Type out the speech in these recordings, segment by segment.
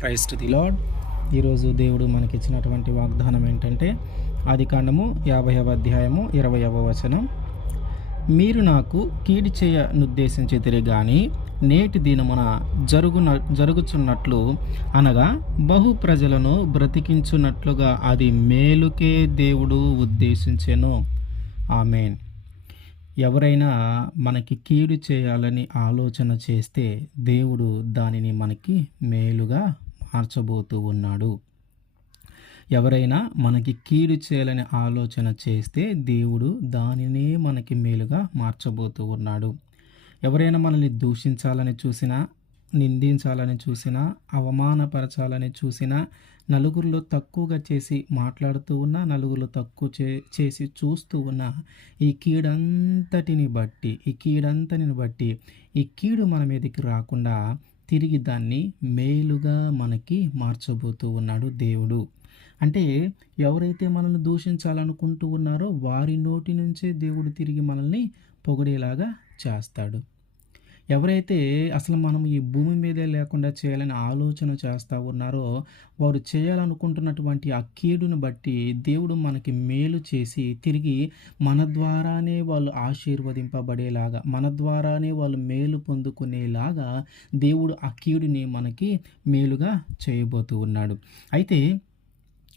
Praise to the lord. ఈరోజు దేవుడు మనకిచ్చినటువంటి వాగ్దానం ఏంటంటే ఆదికాండము 50వ అధ్యాయము 20వ వచనం. మీరు నాకు కీడు చేయనుద్దేశించితిరి గాని నేటి దినమున జరుగుచున్నట్లు అనగా బహు ప్రజలను బ్రతికించున్నట్లుగా అది మేలుకే దేవుడు ఉద్దేశించెను. ఆమేన్. ఎవరైనా మనకి కీడు చేయాలని ఆలోచన చేస్తే దేవుడు దానిని మనకి మేలుగా మార్చబోతూ ఉన్నాడు. ఎవరైనా మనకి కీడు చేయాలని ఆలోచన చేస్తే దేవుడు దానినే మనకి మేలుగా మార్చబోతూ ఉన్నాడు. ఎవరైనా మనల్ని దూషించాలని చూసినా, నిందించాలని చూసినా, అవమానపరచాలని చూసినా, నలుగురిలో తక్కువగా చేసి మాట్లాడుతూ ఉన్నా, నలుగురిలో తక్కువ చేసి చూస్తూ ఉన్నా, ఈ కీడంతటిని బట్టి ఈ కీడు మన మీదకి రాకుండా తిరిగి దాన్ని మేలుగా మనకి మార్చబోతూ ఉన్నాడు దేవుడు. అంటే ఎవరైతే మనల్ని దూషించాలనుకుంటూ ఉన్నారో వారి నోటి నుంచే దేవుడు తిరిగి మనల్ని పొగిడేలాగా చేస్తాడు. ఎవరైతే అసలు మనం ఈ భూమి మీదే లేకుండా చేయాలని ఆలోచన చేస్తూ ఉన్నారో వారు చేయాలనుకుంటున్నటువంటి ఆ కీడును బట్టి దేవుడు మనకి మేలు చేసి తిరిగి మన ద్వారానే వాళ్ళు ఆశీర్వదింపబడేలాగా, మన ద్వారానే వాళ్ళు మేలు పొందుకునేలాగా దేవుడు ఆ కీడుని మనకి మేలుగా చేయబోతూ ఉన్నాడు. అయితే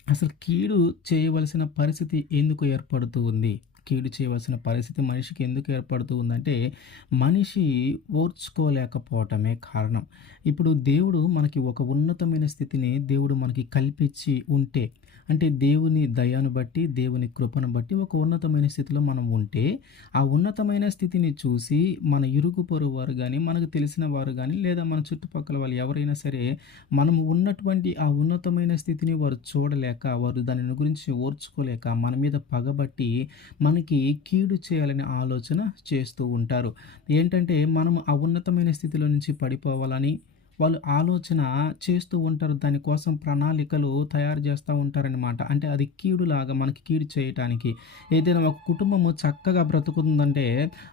అసలు కీడు చేయవలసిన పరిస్థితి ఎందుకు ఏర్పడుతూ ఉంది? కీడు చేయవలసిన పరిస్థితి మనిషికి ఎందుకు ఏర్పడుతూ ఉందంటే మనిషి ఓర్చుకోలేకపోవటమే కారణం. ఇప్పుడు దేవుడు మనకి ఒక ఉన్నతమైన స్థితిని దేవుడు మనకి కల్పించి ఉంటే, అంటే దేవుని దయను బట్టి, దేవుని కృపను బట్టి ఒక ఉన్నతమైన స్థితిలో మనం ఉంటే, ఆ ఉన్నతమైన స్థితిని చూసి మన ఇరుగు పొరుగు వారు కానీ, మనకు తెలిసిన వారు కానీ, లేదా మన చుట్టుపక్కల వాళ్ళు ఎవరైనా సరే మనం ఉన్నటువంటి ఆ ఉన్నతమైన స్థితిని వారు చూడలేక, వారు దాని గురించి ఓర్చుకోలేక మన మీద పగబట్టి మనకి కీడు చేయాలని ఆలోచన చేస్తూ ఉంటారు. ఏంటంటే మనం ఆ ఉన్నతమైన స్థితిలో నుంచి పడిపోవాలని వాళ్ళు ఆలోచన చేస్తూ ఉంటారు. దానికోసం ప్రణాళికలు తయారు చేస్తూ ఉంటారనమాట. అంటే అది కీడులాగా మనకి కీడు చేయటానికి. ఏదైనా ఒక కుటుంబము చక్కగా బ్రతుకుతుందంటే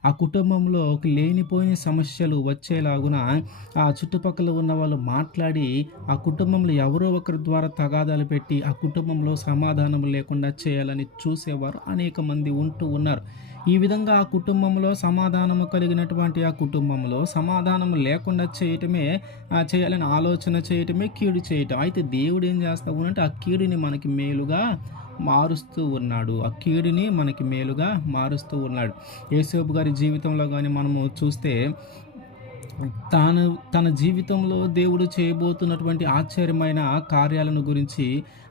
ఆ కుటుంబంలో ఒక లేనిపోయిన సమస్యలు వచ్చేలాగున ఆ చుట్టుపక్కల ఉన్న వాళ్ళు మాట్లాడి ఆ కుటుంబంలో ఎవరో ఒకరి ద్వారా తగాదాలు పెట్టి ఆ కుటుంబంలో సమాధానం లేకుండా చేయాలని చూసేవారు అనేక మంది ఉంటూ ఉన్నారు. ఈ విధంగా ఆ కుటుంబంలో సమాధానము కలిగినటువంటి ఆ కుటుంబంలో సమాధానం లేకుండా చేయాలని ఆలోచన చేయటమే కీడు చేయటం. అయితే దేవుడు ఏం చేస్తా ఉన్నాడంటే ఆ కీడుని మనకి మేలుగా మారుస్తూ ఉన్నాడు. ఆ కీడుని మనకి మేలుగా మారుస్తూ ఉన్నాడు. యేసేపు గారి జీవితంలో కానీ మనము చూస్తే తన జీవితంలో దేవుడు చేయబోతున్నటువంటి ఆశ్చర్యమైన కార్యాలను గురించి,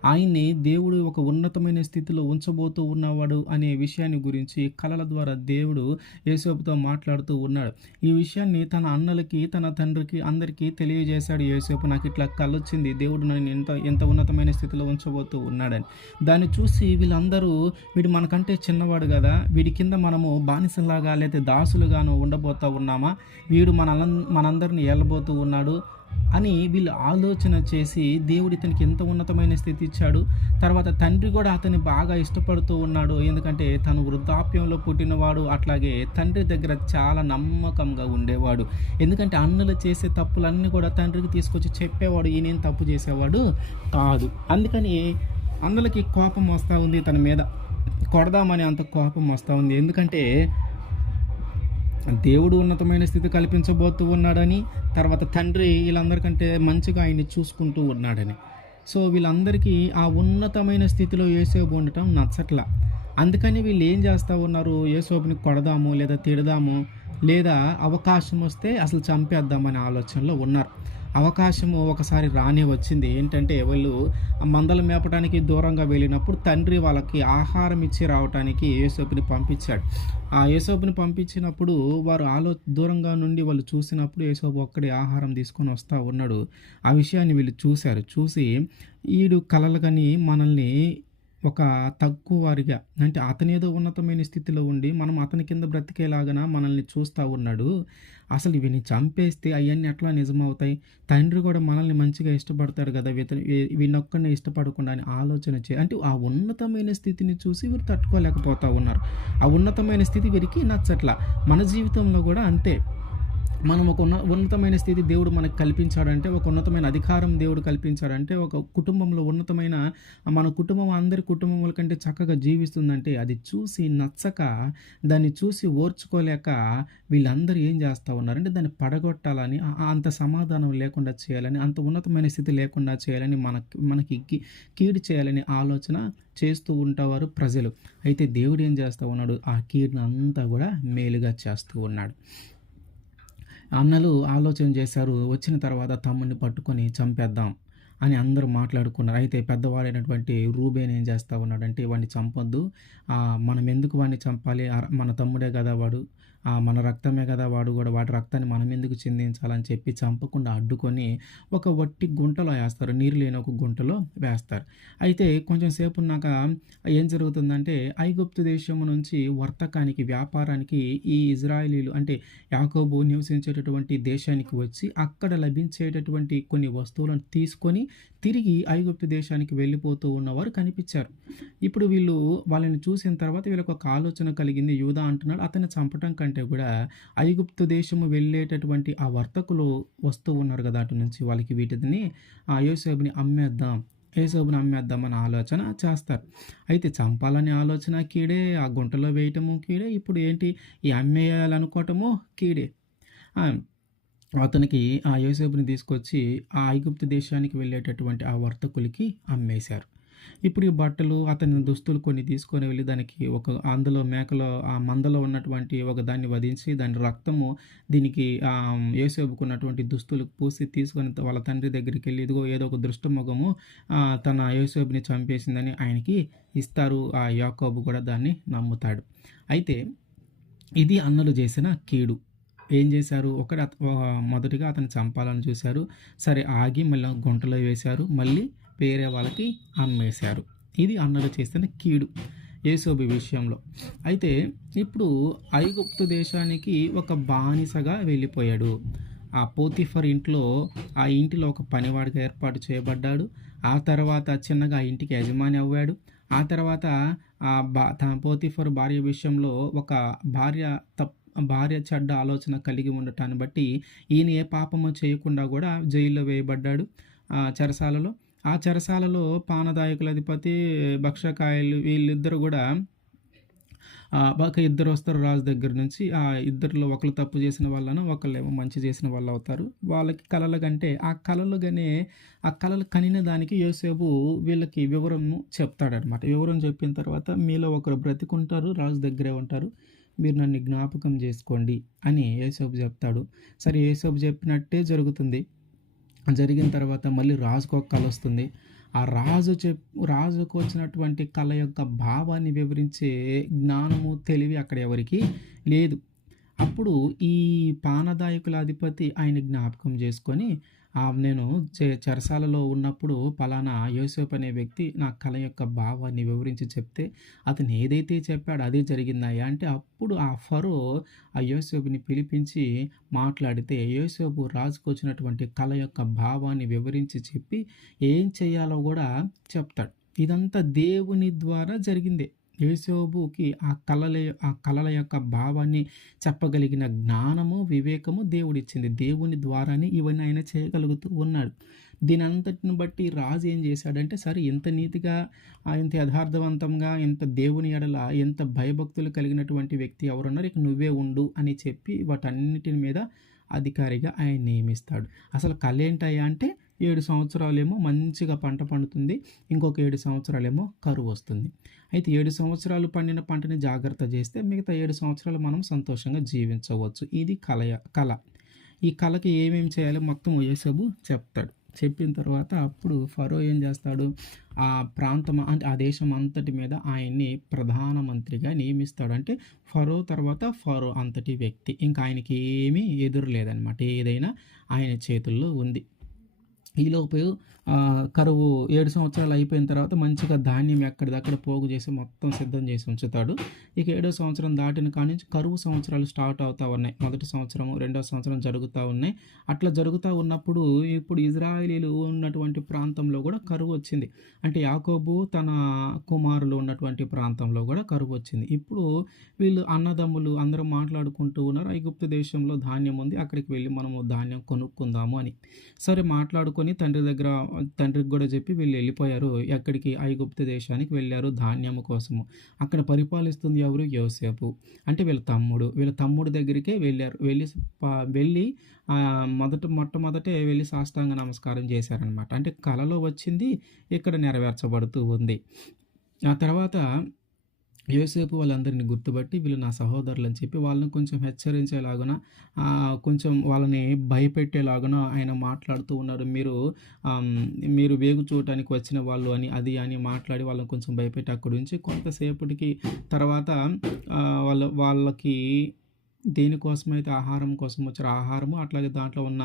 ఆయన్ని దేవుడు ఒక ఉన్నతమైన స్థితిలో ఉంచబోతూ ఉన్నవాడు అనే విషయాన్ని గురించి కలల ద్వారా దేవుడు యోసేపుతో మాట్లాడుతూ ఉన్నాడు. ఈ విషయాన్ని తన అన్నలకి, తన తండ్రికి అందరికీ తెలియజేశాడు. యోసేపు, నాకు ఇట్లా కలొచ్చింది, దేవుడు నన్ను ఎంత ఉన్నతమైన స్థితిలో ఉంచబోతూ ఉన్నాడని. దాన్ని చూసి వీళ్ళందరూ, వీడు మనకంటే చిన్నవాడు కదా, వీడి కింద మనము బానిసలాగా లేదా దాసులుగాను ఉండబోతూ ఉన్నామా, వీడు మనందరిని ఏలబోతూ ఉన్నాడు అని వీళ్ళు ఆలోచన చేసి దేవుడు ఇతనికి ఎంత ఉన్నతమైన స్థితి ఇచ్చాడు. తర్వాత తండ్రి కూడా అతన్ని బాగా ఇష్టపడుతూ ఉన్నాడు. ఎందుకంటే తను వృద్ధాప్యంలో పుట్టినవాడు, అట్లాగే తండ్రి దగ్గర చాలా నమ్మకంగా ఉండేవాడు. ఎందుకంటే అన్నలు చేసే తప్పులన్నీ కూడా తండ్రికి తీసుకొచ్చి చెప్పేవాడు, ఈయనేం తప్పు చేసేవాడు కాదు. అందుకని అన్నలకి కోపం వస్తూ ఉంది, తన మీద కొడదామని అంత కోపం వస్తూ ఉంది. ఎందుకంటే దేవుడు ఉన్నతమైన స్థితి కల్పించబోతూ ఉన్నాడని, తర్వాత తండ్రి వీళ్ళందరికంటే మంచిగా ఆయన్ని చూసుకుంటూ ఉన్నాడని. సో వీళ్ళందరికీ ఆ ఉన్నతమైన స్థితిలో యోసేపు ఉండటం నచ్చట్లా. అందుకని వీళ్ళు ఏం చేస్తూ ఉన్నారు, యోసేపుని కొడదాము లేదా తిడదాము, లేదా అవకాశం వస్తే అసలు చంపేద్దామనే ఆలోచనలో ఉన్నారు. అవకాశము ఒకసారి రానే వచ్చింది. ఏంటంటే వాళ్ళు మందలు మేపడానికి దూరంగా వెళ్ళినప్పుడు తండ్రి వాళ్ళకి ఆహారం ఇచ్చి రావడానికి యోసేపుని పంపించాడు. ఆ యోసేపుని పంపించినప్పుడు వారు దూరంగా నుండి వాళ్ళు చూసినప్పుడు యోసేపు ఒక్కడే ఆహారం తీసుకొని వస్తూ ఉన్నాడు. ఆ విషయాన్ని వీళ్ళు చూసి ఈడు కలలుగని మనల్ని ఒక తక్కువ వారిగా, అంటే అతనేదో ఉన్నతమైన స్థితిలో ఉండి మనం అతని కింద బ్రతికేలాగా మనల్ని చూస్తూ ఉన్నాడు. అసలు వీడిని చంపేస్తే అవన్నీ ఎట్లా నిజమవుతాయి? తండ్రి కూడా మనల్ని మంచిగా ఇష్టపడతాడు కదా, వీడినొక్కడిని ఇష్టపడకుండా అని ఆలోచన అంటే ఆ ఉన్నతమైన స్థితిని చూసి వీరు తట్టుకోలేకపోతూ ఉన్నారు. ఆ ఉన్నతమైన స్థితి వీరికి నచ్చట్లా. మన జీవితంలో కూడా అంతే. మనం ఒక ఉన్నతమైన స్థితి దేవుడు మనకు కల్పించాడంటే, ఒక ఉన్నతమైన అధికారం దేవుడు కల్పించాడంటే, ఒక కుటుంబంలో ఉన్నతమైన మన కుటుంబం అందరి కుటుంబముల కంటే చక్కగా జీవిస్తుందంటే, అది చూసి నచ్చక, దాన్ని చూసి ఓర్చుకోలేక వీళ్ళందరూ ఏం చేస్తా ఉన్నారంటే, దాన్ని పడగొట్టాలని అంత సమాధానం లేకుండా చేయాలని, అంత ఉన్నతమైన స్థితి లేకుండా చేయాలని, మనకి కీడు చేయాలని ఆలోచన చేస్తూ ఉంటారు ప్రజలు. అయితే దేవుడు ఏం చేస్తా ఉన్నాడు? ఆ కీడుని అంతా కూడా మేలుగా చేస్తూ ఉన్నాడు. అన్నలు ఆలోచన చేశారు. వచ్చిన తర్వాత తమ్ముడిని పట్టుకొని చంపేద్దాం అని అందరూ మాట్లాడుకున్నారు. అయితే పెద్దవాడైనటువంటి రూబేన్ ఏం చేస్తా ఉన్నాడంటే, వాడిని చంపొద్దు. మనం ఎందుకు వాడిని చంపాలి? మన తమ్ముడే కదా వాడు. మన రక్తమే కదా వాడు కూడా. వాడి రక్తాన్ని మనం ఎందుకు చిందించాలని చెప్పి చంపకుండా అడ్డుకొని ఒక వట్టి గుంటలో వేస్తారు. నీరు లేని ఒక గుంటలో వేస్తారు. అయితే కొంచెం సేపు ఉన్నాక ఏం జరుగుతుందంటే, ఐగుప్తు దేశం నుంచి వర్తకానికి, వ్యాపారానికి ఈ ఇజ్రాయేలీలు అంటే యాకోబు నివసించేటటువంటి దేశానికి వచ్చి అక్కడ లభించేటటువంటి కొన్ని వస్తువులను తీసుకొని తిరిగి ఐగుప్తు దేశానికి వెళ్ళిపోతూ ఉన్నవారు కనిపించారు. ఇప్పుడు వాళ్ళని చూసిన తర్వాత వీళ్ళకి ఒక ఆలోచన కలిగింది. యూదా అంటున్నాడు, అతన్ని చంపటం కంటే కూడా ఐగుప్తు దేశము వెళ్ళేటటువంటి ఆ వర్తకులు వస్తూ ఉన్నారు కదా అటు నుంచి, వాళ్ళకి వీటిని యోసేపుని అమ్మేద్దామని ఆలోచన చేస్తారు. అయితే చంపాలనే ఆలోచన కీడే, ఆ గుంటలో వేయటము కీడే, ఇప్పుడు ఏంటి ఈ అమ్మేయాలనుకోవటము కీడే. అతనికి ఆ యోసేపుని తీసుకొచ్చి ఆ ఐగుప్తు దేశానికి వెళ్ళేటటువంటి ఆ వర్తకులకి అమ్మేశారు. ఇప్పుడు ఈ బట్టలు, అతని దుస్తులు కొన్ని తీసుకొని వెళ్ళి దానికి అందులో మేకలో ఆ మందలో ఉన్నటువంటి ఒక దాన్ని వధించి దాని రక్తము దీనికి యోసేపుకున్నటువంటి దుస్తులకు పూసి తీసుకొని వాళ్ళ తండ్రి దగ్గరికి వెళ్ళి, ఇదిగో ఏదో ఒక దృష్టముఖము తన యోసేపుని చంపేసిందని ఆయనకి ఇస్తారు. ఆ యాకోబు కూడా దాన్ని నమ్ముతాడు. అయితే ఇది అన్నలు చేసిన కీడు. ఏం చేశారు? మొదటిగా అతను చంపాలని చూశారు. సరే ఆగి మళ్ళీ గుంటలో వేశారు. మళ్ళీ వేరే వాళ్ళకి అమ్మేశారు. ఇది అన్నలు చేసిన కీడు యోసేపు విషయంలో. అయితే ఇప్పుడు ఐగుప్తు దేశానికి ఒక బానిసగా వెళ్ళిపోయాడు. ఆ పోతిఫర్ ఇంట్లో, ఆ ఇంటిలో ఒక పనివాడిగా ఏర్పాటు చేయబడ్డాడు. ఆ తర్వాత చిన్నగా ఆ ఇంటికి యజమాని అవ్వాడు. ఆ తర్వాత తన పోతిఫర్ భార్య విషయంలో ఒక భార్య చెడ్డ ఆలోచన కలిగి ఉండటాన్ని బట్టి ఈయన ఏ పాపము చేయకుండా కూడా జైల్లో వేయబడ్డాడు చెరసాలలో. ఆ చెరసాలలో పానదాయకుల అధిపతి, భక్షకాయలు వీళ్ళిద్దరు కూడా ఇద్దరు వస్తారు రాజు దగ్గర నుంచి. ఆ ఇద్దరిలో ఒకరు తప్పు చేసిన వాళ్ళను, ఒకళ్ళేమో మంచి చేసిన వాళ్ళు అవుతారు. వాళ్ళకి కళలు కంటే ఆ కళలు కనిన దానికి యోసేపు వీళ్ళకి వివరము చెప్తాడనమాట. వివరం చెప్పిన తర్వాత, మీలో ఒకరు బ్రతికుంటారు, రాజు దగ్గరే ఉంటారు, మీరు నన్ను జ్ఞాపకం చేసుకోండి అని యోసేపు చెప్తాడు. సరే యోసేపు చెప్పినట్టే జరుగుతుంది. జరిగిన తర్వాత మళ్ళీ రాజుకు ఒక కళ వస్తుంది. ఆ రాజుకు వచ్చినటువంటి కళ యొక్క భావాన్ని వివరించే జ్ఞానము, తెలివి అక్కడ ఎవరికి లేదు. అప్పుడు ఈ పానదాయకుల అధిపతి ఆయన జ్ఞాపకం చేసుకొని, నేను చెరసాలలో ఉన్నప్పుడు పలానా యోసేపు అనే వ్యక్తి నా కళ యొక్క భావాన్ని వివరించి చెప్తే అతను ఏదైతే చెప్పాడో అదే జరిగిందయ్యా అంటే, అప్పుడు ఆ ఫరో ఆ యోసేపుని పిలిపించి మాట్లాడితే యోసేపు రాజుకు వచ్చినటువంటి కళ యొక్క భావాన్ని వివరించి చెప్పి ఏం చేయాలో కూడా చెప్తాడు. ఇదంతా దేవుని ద్వారా జరిగిందే. యోసేపుకి ఆ కళల యొక్క భావాన్ని చెప్పగలిగిన జ్ఞానము, వివేకము దేవుడిచ్చింది. దేవుని ద్వారానే ఇవన్నీ ఆయన చేయగలుగుతూ ఉన్నాడు. దీని అంతటిని బట్టి రాజు ఏం చేశాడంటే, సరే ఇంత నీతిగా, ఇంత యథార్థవంతంగా, ఇంత దేవుని ఎడల ఎంత భయభక్తులు కలిగినటువంటి వ్యక్తి ఎవరున్నారు, ఇక నువ్వే ఉండు అని చెప్పి వాటన్నిటి మీద అధికారిగా ఆయన నియమిస్తాడు. అసలు కళ ఏంటయ్యా అంటే, 7 సంవత్సరాలేమో మంచిగా పంట పండుతుంది, ఇంకొక 7 సంవత్సరాలేమో కరువు వస్తుంది. అయితే 7 సంవత్సరాలు పండిన పంటని జాగ్రత్త చేస్తే మిగతా 7 సంవత్సరాలు మనం సంతోషంగా జీవించవచ్చు. ఇది కళ. ఈ కళకి ఏమేమి చేయాలో మొత్తం యోసేపు చెప్తాడు. చెప్పిన తర్వాత అప్పుడు ఫరో ఏం చేస్తాడు, ఆ ప్రాంతం అంటే ఆ దేశం అంతటి మీద ఆయన్ని ప్రధానమంత్రిగా నియమిస్తాడు. అంటే ఫరో తర్వాత ఫరో అంతటి వ్యక్తి, ఇంకా ఆయనకి ఏమీ ఎదురు లేదనమాట. ఏదైనా ఆయన చేతుల్లో ఉంది. ఈలోపు కరువు 7 సంవత్సరాలు అయిపోయిన తర్వాత మంచిగా ధాన్యం ఎక్కడిదక్కడ పోగు చేసి మొత్తం సిద్ధం చేసి ఉంచుతాడు. ఇక 7వ సంవత్సరం దాటిన కాడ్నుంచి కరువు సంవత్సరాలు స్టార్ట్ అవుతా ఉన్నాయి. మొదటి సంవత్సరము, రెండో సంవత్సరం జరుగుతా ఉన్నాయి. అట్లా జరుగుతా ఉన్నప్పుడు ఇప్పుడు ఇజ్రాయేలీలు ఉన్నటువంటి ప్రాంతంలో కూడా కరువు వచ్చింది. అంటే యాకోబు తన కుమారులు ఉన్నటువంటి ప్రాంతంలో కూడా కరువు వచ్చింది. ఇప్పుడు వీళ్ళు అన్నదమ్ములు అందరూ మాట్లాడుకుంటూ ఉన్నారు. ఐగుప్తు దేశంలో ధాన్యం ఉంది. అక్కడికి వెళ్ళి మనము ధాన్యం కొనుక్కుందాము అని. సరే మాట్లాడుకొని తండ్రికి కూడా చెప్పి వీళ్ళు వెళ్ళిపోయారు. ఎక్కడికి? ఐగుప్తు దేశానికి వెళ్ళారు ధాన్యము కోసము. అక్కడ పరిపాలిస్తుంది ఎవరు? యోసేపు. అంటే వీళ్ళ తమ్ముడు దగ్గరికే వెళ్ళారు. వెళ్ళి మొట్టమొదటే వెళ్ళి సాష్టాంగ నమస్కారం చేశారనమాట. అంటే కలలో వచ్చింది ఇక్కడ నెరవేర్చబడుతూ ఉంది. ఆ తర్వాత యోసేపు వాళ్ళందరిని గుర్తుపట్టి వీళ్ళు నా సహోదరులని చెప్పి వాళ్ళని కొంచెం హెచ్చరించేలాగున, కొంచెం వాళ్ళని భయపెట్టేలాగున ఆయన మాట్లాడుతూ ఉన్నారు. మీరు వేగు చూడటానికి వచ్చిన వాళ్ళు అని మాట్లాడి వాళ్ళని కొంచెం భయపెట్టి అక్కడి నుంచి కొంతసేపటికి తర్వాత వాళ్ళకి దేనికోసమైతే ఆహారం కోసం వచ్చారో ఆహారము, అట్లాగే దాంట్లో ఉన్న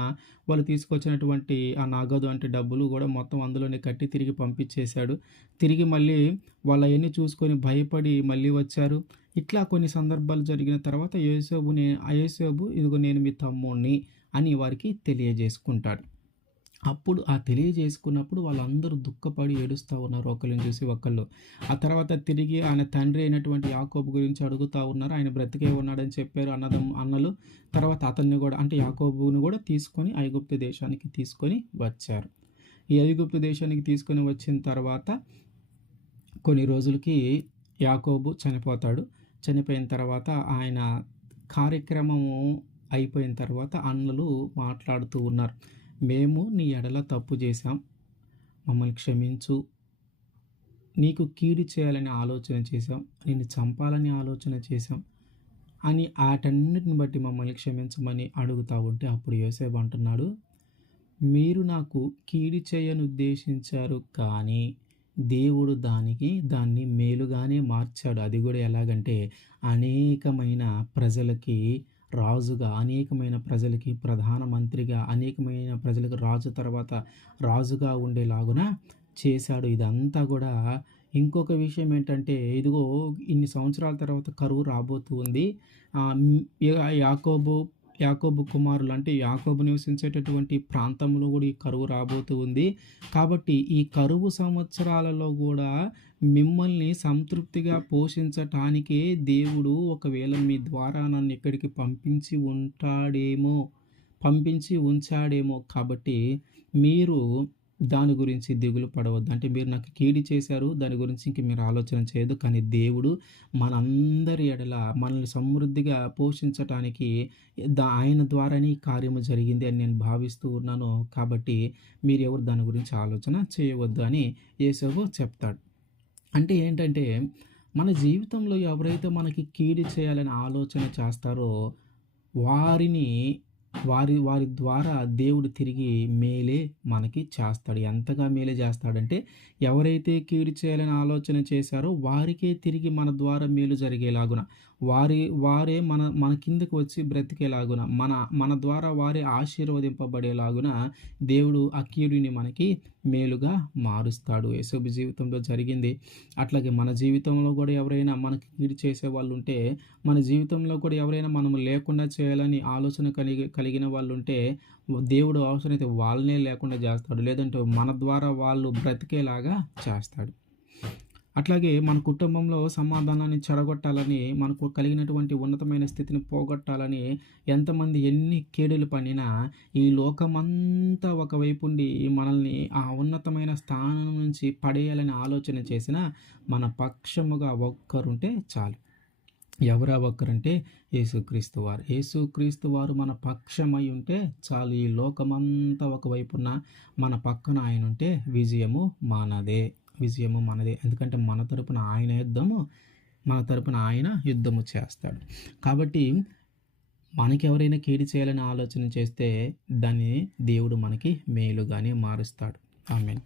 వాళ్ళు తీసుకొచ్చినటువంటి ఆ నగదు అంటే డబ్బులు కూడా మొత్తం అందులోనే కట్టి తిరిగి పంపించేశాడు. తిరిగి మళ్ళీ వాళ్ళవన్నీ చూసుకొని భయపడి మళ్ళీ వచ్చారు. ఇట్లా కొన్ని సందర్భాలు జరిగిన తర్వాత యోసేపు ఇదిగో నేను మీ తమ్ముడిని అని వారికి తెలియజేసుకుంటాడు. అప్పుడు ఆ తెలియజేసుకున్నప్పుడు వాళ్ళందరూ దుఃఖపడి ఏడుస్తూ ఉన్నారు ఒకళ్ళని చూసి ఒకళ్ళు. ఆ తర్వాత తిరిగి ఆయన తండ్రి అయినటువంటి యాకోబు గురించి అడుగుతూ ఉన్నారు. ఆయన బ్రతికే ఉన్నాడని చెప్పారు అన్నలు. తర్వాత అతన్ని కూడా అంటే యాకోబుని కూడా తీసుకొని ఐగుప్తు దేశానికి తీసుకొని వచ్చారు. ఈ ఐగుప్తు దేశానికి తీసుకొని వచ్చిన తర్వాత కొన్ని రోజులకి యాకోబు చనిపోతాడు. చనిపోయిన తర్వాత ఆయన కార్యక్రమము అయిపోయిన తర్వాత అన్నలు మాట్లాడుతూ ఉన్నారు. మేము నీ ఎడల తప్పు చేశాం, మమ్మల్ని క్షమించు, నీకు కీడు చేయాలని ఆలోచన చేశాం, నిన్ను చంపాలని ఆలోచన చేశాం అని వాటన్నిటిని బట్టి మమ్మల్ని క్షమించమని అడుగుతూ ఉంటే అప్పుడు యోసేపు అంటున్నాడు, మీరు నాకు కీడు చేయను ఉద్దేశించారు కానీ దేవుడు దాన్ని మేలుగానే మార్చాడు. అది కూడా ఎలాగంటే అనేకమైన ప్రజలకి రాజుగా, అనేకమైన ప్రజలకి ప్రధానమంత్రిగా, అనేకమైన ప్రజలకు రాజు తర్వాత రాజుగా ఉండేలాగున చేశాడు. ఇదంతా కూడా ఇంకొక విషయం ఏంటంటే ఇదిగో ఇన్ని సంవత్సరాల తర్వాత కరువు రాబోతూ ఉంది. యాకోబు కుమారులు అంటే యాకోబు నివసించేటటువంటి ప్రాంతంలో కూడా ఈ కరువు రాబోతూ ఉంది. కాబట్టి ఈ కరువు సంవత్సరాలలో కూడా మిమ్మల్ని సంతృప్తిగా పోషించటానికే దేవుడు ఒకవేళ మీ ద్వారా నన్ను ఇక్కడికి పంపించి ఉంచాడేమో. కాబట్టి మీరు దాని గురించి దిగులు పడవద్దు. అంటే మీరు నాకు కీడు చేశారు, దాని గురించి ఇంక మీరు ఆలోచన చేయదు. కానీ దేవుడు మనందరి ఎడల మనల్ని సమృద్ధిగా పోషించటానికి ఆయన ద్వారానే ఈ కార్యము జరిగింది అని నేను భావిస్తూ ఉన్నాను. కాబట్టి మీరు ఎవరు దాని గురించి ఆలోచన చేయవద్దు అని యేసేపు చెప్తాడు. అంటే ఏంటంటే మన జీవితంలో ఎవరైతే మనకి కీడు చేయాలని ఆలోచన చేస్తారో వారి ద్వారా దేవుడు తిరిగి మేలే మనకి చేస్తాడు. ఎంతగా మేలే చేస్తాడంటే ఎవరైతే కీడు చేయాలని ఆలోచన చేశారో వారికే తిరిగి మన ద్వారా మేలు జరిగేలాగున, వారే మన కిందకు వచ్చి బ్రతికేలాగున, మన ద్వారా వారే ఆశీర్వదింపబడేలాగున దేవుడు ఆ కీడుని మనకి మేలుగా మారుస్తాడు. యేసేపు జీవితంలో జరిగింది. అట్లాగే మన జీవితంలో కూడా ఎవరైనా మనకి కీడు చేసే వాళ్ళు ఉంటే, మన జీవితంలో కూడా ఎవరైనా మనం లేకుండా చేయాలని ఆలోచన కలిగిన వాళ్ళు ఉంటే దేవుడు అవసరమైతే వాళ్ళనే లేకుండా చేస్తాడు. లేదంటే మన ద్వారా వాళ్ళు బ్రతికేలాగా చేస్తాడు. అట్లాగే మన కుటుంబంలో సమాధానాన్ని చెడగొట్టాలని, మనకు కలిగినటువంటి ఉన్నతమైన స్థితిని పోగొట్టాలని ఎంతమంది ఎన్ని కేడులు పన్నినా ఈ లోకమంతా ఒకవైపు ఉండి మనల్ని ఆ ఉన్నతమైన స్థానం నుంచి పడేయాలని ఆలోచన చేసినా మన పక్షముగా ఒక్కరుంటే చాలు. ఎవరా ఒక్కరంటే యేసుక్రీస్తు వారు మన పక్షమై ఉంటే చాలు. ఈ లోకమంతా ఒకవైపున మన పక్కన ఆయన ఉంటే విజయము మనదే. ఎందుకంటే మన తరపున ఆయన యుద్ధము చేస్తాడు. కాబట్టి మనకి ఎవరైనా కీడు చేయాలని ఆలోచన చేస్తే దాన్ని దేవుడు మనకి మేలుగానే మారుస్తాడు. ఆమేన్.